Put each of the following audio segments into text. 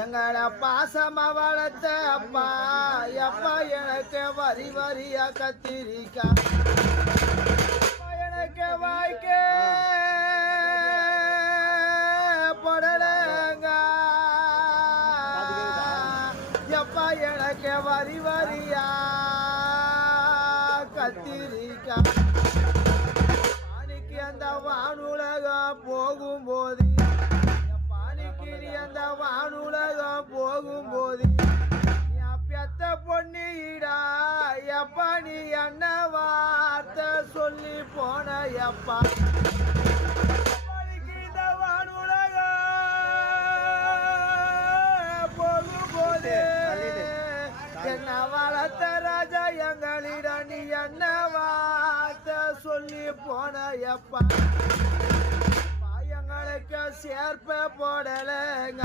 எங்கள பாசமா வளர்த்த அப்பா அப்பா எனக்கு வரி வரியா கத்திரிக்கா. எனக்கு வாய்க்க படலங்க. எப்பா எனக்கு வரி வரியா கத்திரிக்கா. பானிக்கு அந்த வானுலகம் போகும்போது எப்பா நீ என்ன வார்த்தை சொல்லி போன எப்பா பானிக்கு இந்த என்ன வளர்த்த ராஜா எங்களிடம் நீ என்ன வார்த்தை சொல்லி போன எப்பா பாயங்களுக்கு சேர்ப்ப போடலைங்க.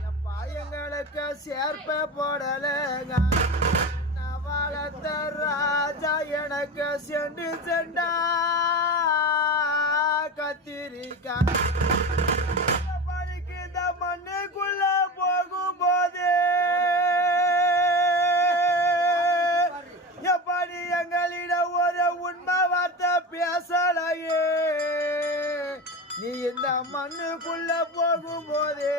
என் பாயங்களுக்கு சேர்ப்ப போடலைங்க. நான் ராஜா எனக்கு சென்று செண்டா கத்திரிக்கா. படிக்கு இந்த மண்ணுக்குள்ள போகும்போது எப்படி எங்களிடம் ஒரு உண்மை வார்த்தை பேசலையே? நீ இந்த மண்ணுக்குள்ள போகும்போது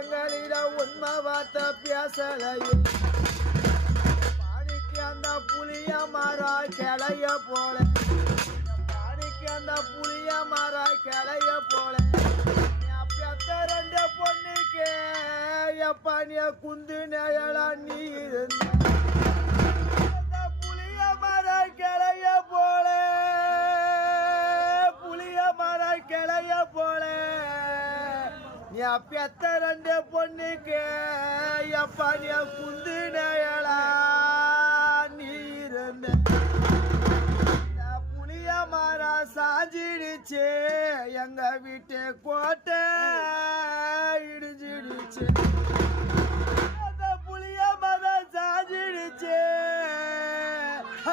எங்களிடம் உண்மை வார்த்தை பேசலையே. புளிய மரம் கிளைய போல. பாடிக்கு அந்த புளிய மரம் கிளைய போல. ரெண்டு பொண்ணுக்கே எப்பா நீ குந்து நேயலா நீ இருந்த. புளிய மரம் கிளைய போல. புளிய மரம் கிளைய போல. நீ பெத்த ரெண்டு பொண்ணுக்கு எப்பா நீ குந்து நேயலா சாஞ்சிடுச்சு. எங்க வீட்டு கோட்டை இடிஞ்சிடுச்சு. புளிய மரம் சாஞ்சிடுச்சு.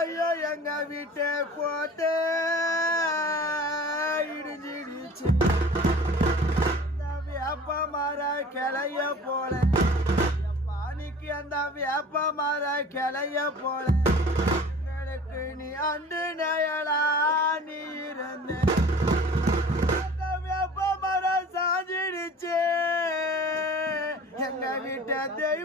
ஐயோ எங்க வீட்டு கோட்டை இடிஞ்சிடுச்சு. இந்த வேப்ப மர கிளைய போல. பானிக்கு அந்த வேப்ப மர கிளைய போல. எங்களுக்கு நீ அண்டு நயலா that day,